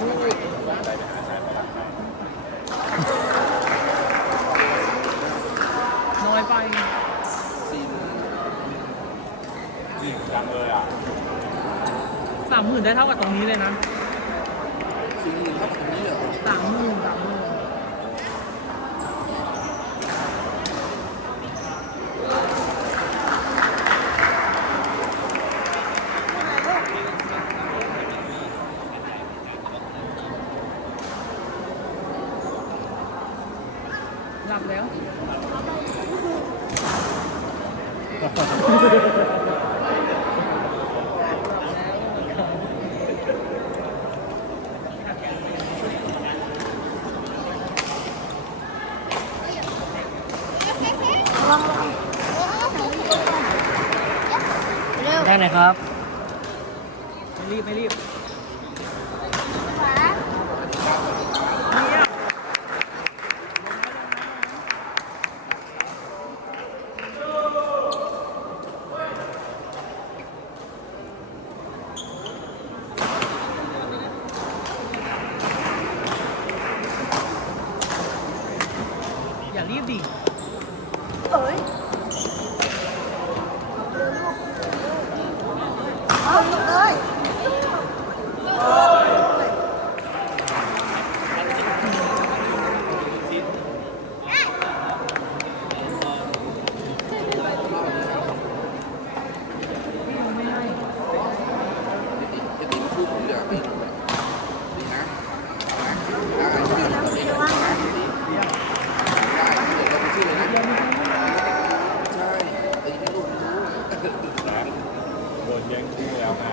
พูดน้อยไปนี่จังเลยอะสามหมื่นได้เท่ากับตรงนี้เลยนะ สี่หมื่นเท่ากับตรงนี้เหรอ สามหมื่นสามหมื่น หลับ แล้วได้ไหนครับ ไม่รีบ ไม่รีบอย่ารีบดิ จะติดคู่ผมเดี๋ยวไม่ถูกดีนะได้ได้ได้ได้เดี๋ยวเราไปชื่อเลยนะใช่แต่ยังไม่รู้ โดนแย่งคู่แล้วไง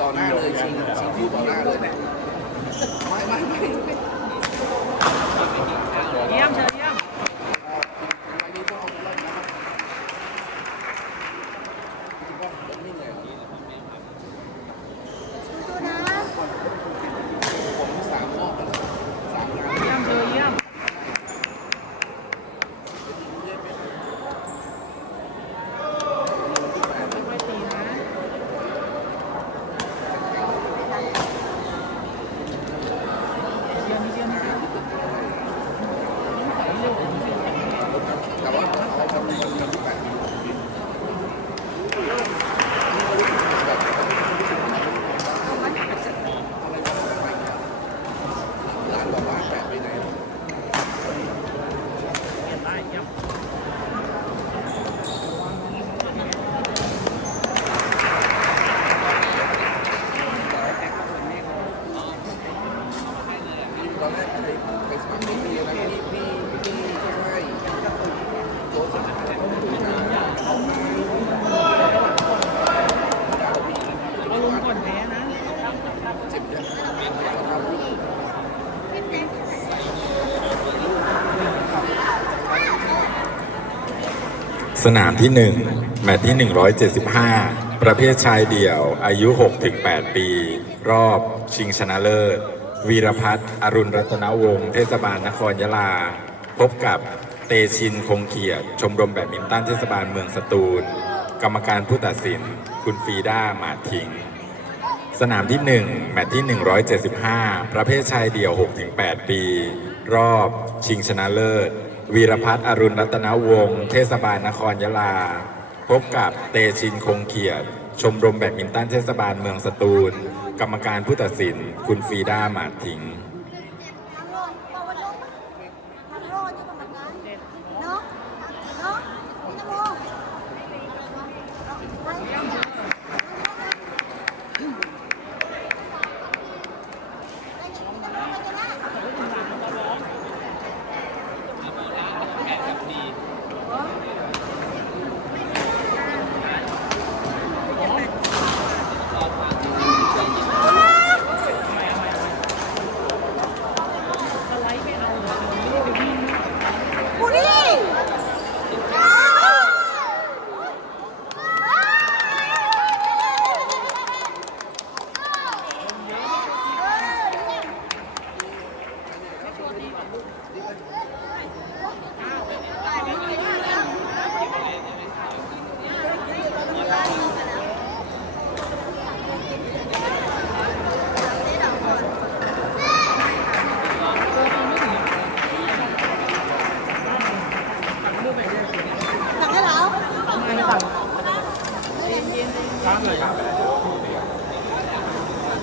ต่อหน้าเลย ชิงชิงพูดต่อหน้าเลยไม่ไม่ไม่ไม่ เยี่ยมเชิญเยี่ยม ไปนี่ต้องเอาไล่นะนิ่งเลยผมสามรอบแล้วสามงาน เยี่ยมเชิญเยี่ยมค่อยๆตีนะเยี่ยมเยี่ยมเยี่ยม แต่ว่าเขาทำดีกับทุกการร้านบอกว่าแปะไปไหน เปลี่ยนได้เยี่ยม ตอนแรกเคยไปสมัครที่นี่นะพี่พี่พี่ก็ให้โต๊ะสมัคร เอาลงก่อนแพ้นะ เจ็บเดือน สนามที่ 1 แมตช์ที่ 175 ประเภทชายเดี่ยว อายุ 6-8 ปี รอบชิงชนะเลิศ วีรพัฒน์อรุณรัตนวงศ์เทศบาลนครยะลา พบกับเตชินคงเขียดชมรมแบดมินตันเทศบาลเมืองสตูล กรรมการผู้ตัดสิน คุณฟีด้าหมาทิง สนามที่ 1 แมตช์ที่ 175 ประเภทชายเดี่ยว 6-8 ปี รอบชิงชนะเลิศ วีรพัฒน์อรุณรัตนวงศ์เทศบาลนครยะลา พบกับเตชินคงเขียด ชมรมแบดมินตันเทศบาลเมืองสตูล กรรมการผู้ตัดสิน คุณฟีด้าหมาดทิง เนาะเนาะพี่นโม เ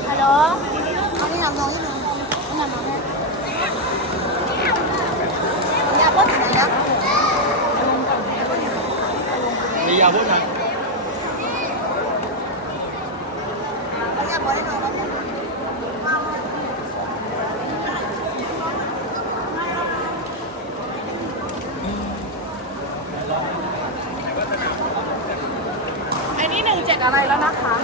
ฮัลโหลเอานี่นำน้องนิดนึงนี่นำน้องแม่อย่าพูดถึงนะ มียาพูดนะ อย่าพูดให้น้องนะ ไอ้นี่หนึ่งเจ็ดอะไรแล้วนะคะ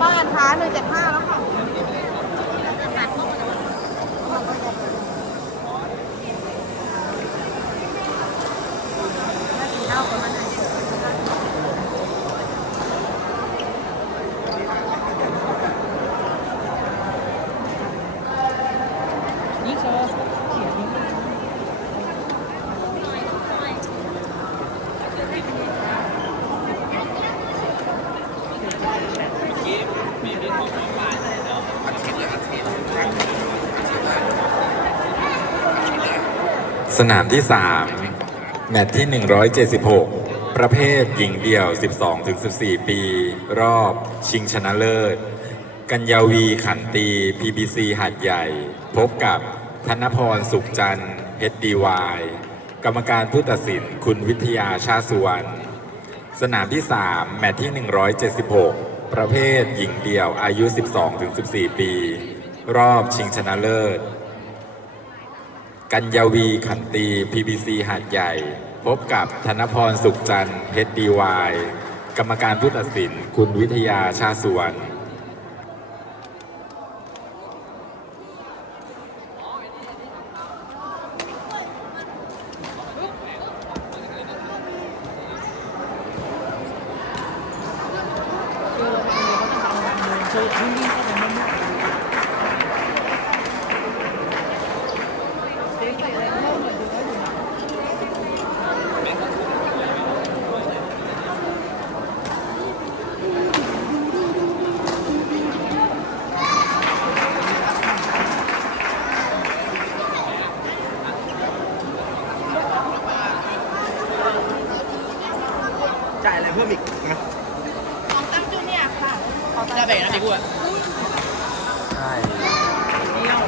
บ้านค้าหนึ่งเจ็ดห้าแล้วค่ะ นี่โชว์เขียนนี่ อัดฉีดเลยอัดฉีดอัดฉีดเลย สนามที่ 3 แมตช์ที่ 176 ประเภทหญิงเดี่ยว 12-14 ปี รอบชิงชนะเลิศ กัญญาวีขันตี PBC หัดใหญ่ พบกับธนพรสุขจันทร์ HDY กรรมการผู้ตัดสินคุณวิทยาชาสุวรรณสนามที่ 3 แมตช์ที่ 176 ประเภทหญิงเดี่ยวอายุ 12-14 ปี รอบชิงชนะเลิศ กัญญวีขันตี PBC หาดใหญ่ พบกับธนพรสุขจันทร์ HDY กรรมการผู้ตัดสิน คุณวิทยาชาสุวรรณ โชว์นิ่งๆเข้าไปนิ่ง จ่ายอะไร เพิ่มอีกไหมของตั้งจูเนียร์ค่ะ จะแบ่งนะพี่กูอะ ใช่ เดียว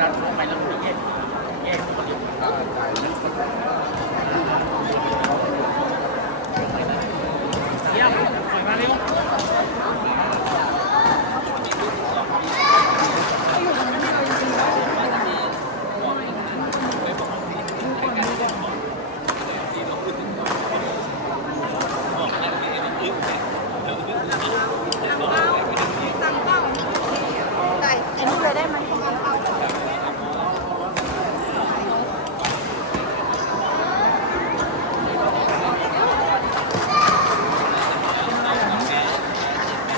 ดันออกไปแล้วแยกแยกจ่ายแล้ว เยี่ยมปล่อยมาเร็ว ได้ไอ้นี่เลยได้ไหม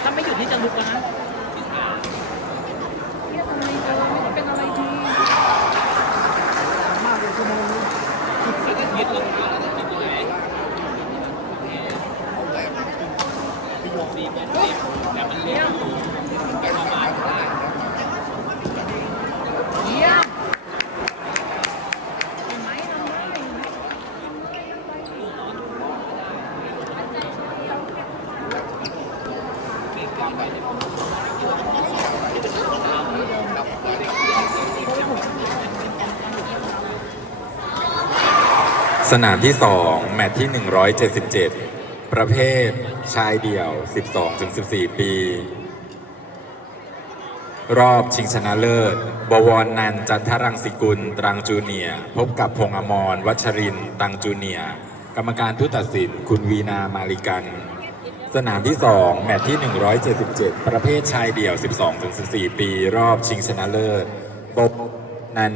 ถ้าไม่หยุดนี่จะลุกแล้วนะ สนามที่ 2 แมตช์ที่ 177 ประเภทชายเดี่ยว 12-14 ปี รอบชิงชนะเลิศ บวรนันจันทรังสิกุล ตรังจูเนีย พบกับพงษ์อมร วัชรินทร์ตังจูเนีย กรรมการผู้ตัดสิน คุณวีนามาริกัน สนามที่ 2 แมตช์ที่ 177 ประเภทชายเดี่ยว 12-14 ปี รอบชิงชนะเลิศบวรนัน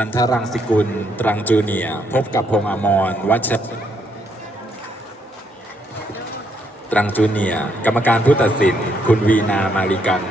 จันทรังสิกุล ตรังจูเนียพบกับพงอมรวัชตรังจูเนียกรรมการผู้ตัดสิน คุณวีนามาริกัน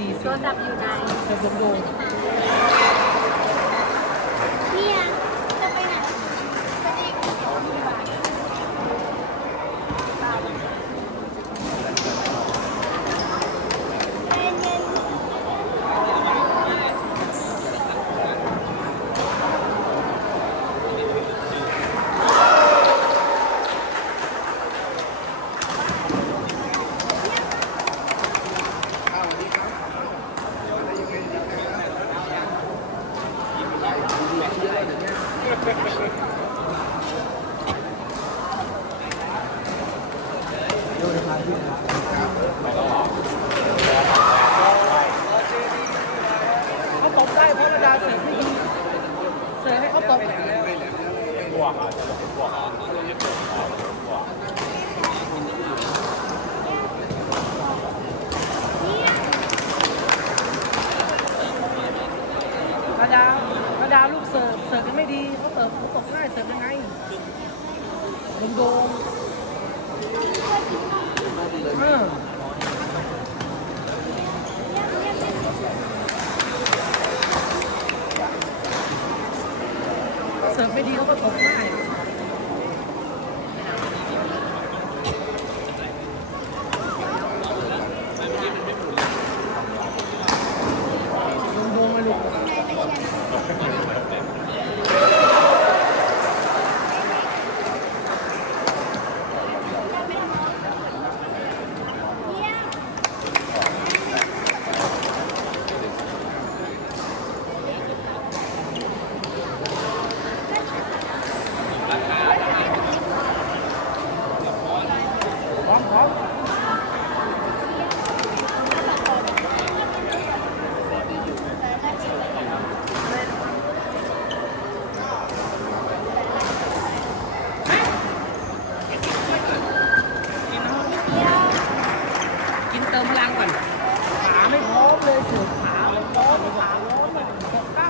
สี่สี่โทสี่รศัพท์อยู่ไหนเสือโดนโดน เนี่ยจะไปไหนไปเองเย็น อ้าวสวัสดีครับอะไรยังไงดีครับดูเยอะเดี๋ยวนี้ เขาตบได้เพราะอาดาเสือไม่ดีเสือให้เขาตบอาดาอาดาลูกเสิร์ฟเสิร์ฟยังไม่ดีเขาเสิร์ฟเขา ตกง่ายเสิร์ฟยังไงโดนโดนเออเสิร์ฟไม่ดีเขาก็ตกนโดนมาลูก พร้อมพร้อมกิน เติมพลังก่อน ขาไม่พร้อมเลยสือขาไม่พร้อมขาร้อนแบบหกเก้า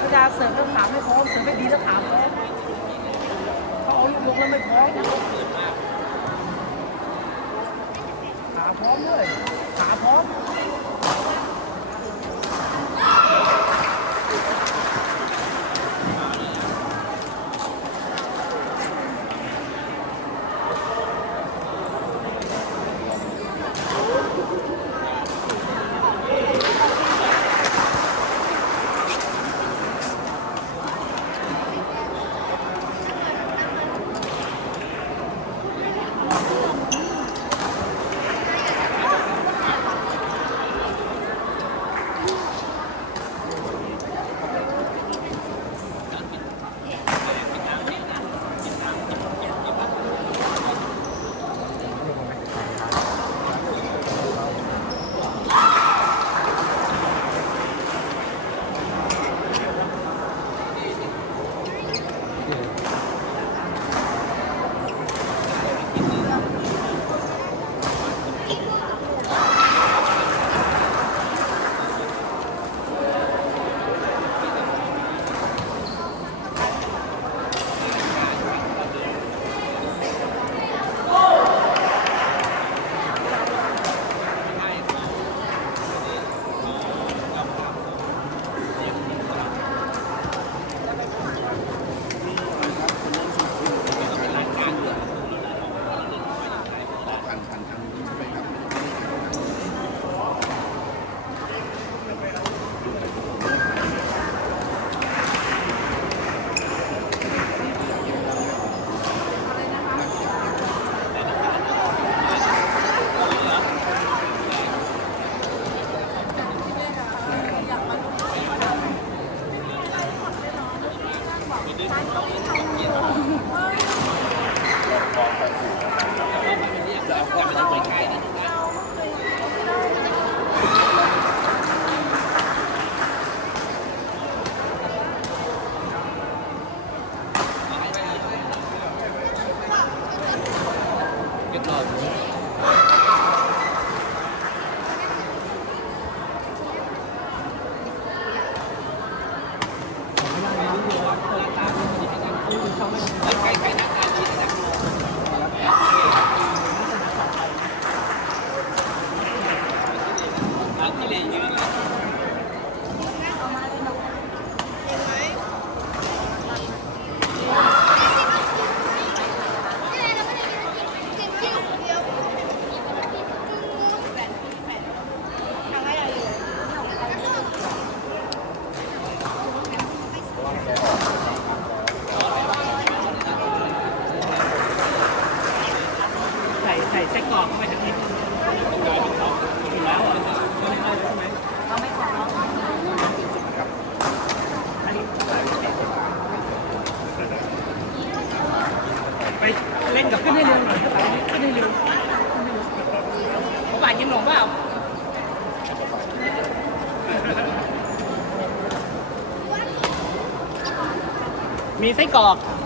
พยาเสิร์ฟแล้วขาไม่พร้อมเสิร์ฟไม่ดีแล้วขาพร้อมเขาเอาลูกลงแล้วไม่พร้อมขาพร้อมด้วยขาพร้อม Oh. มี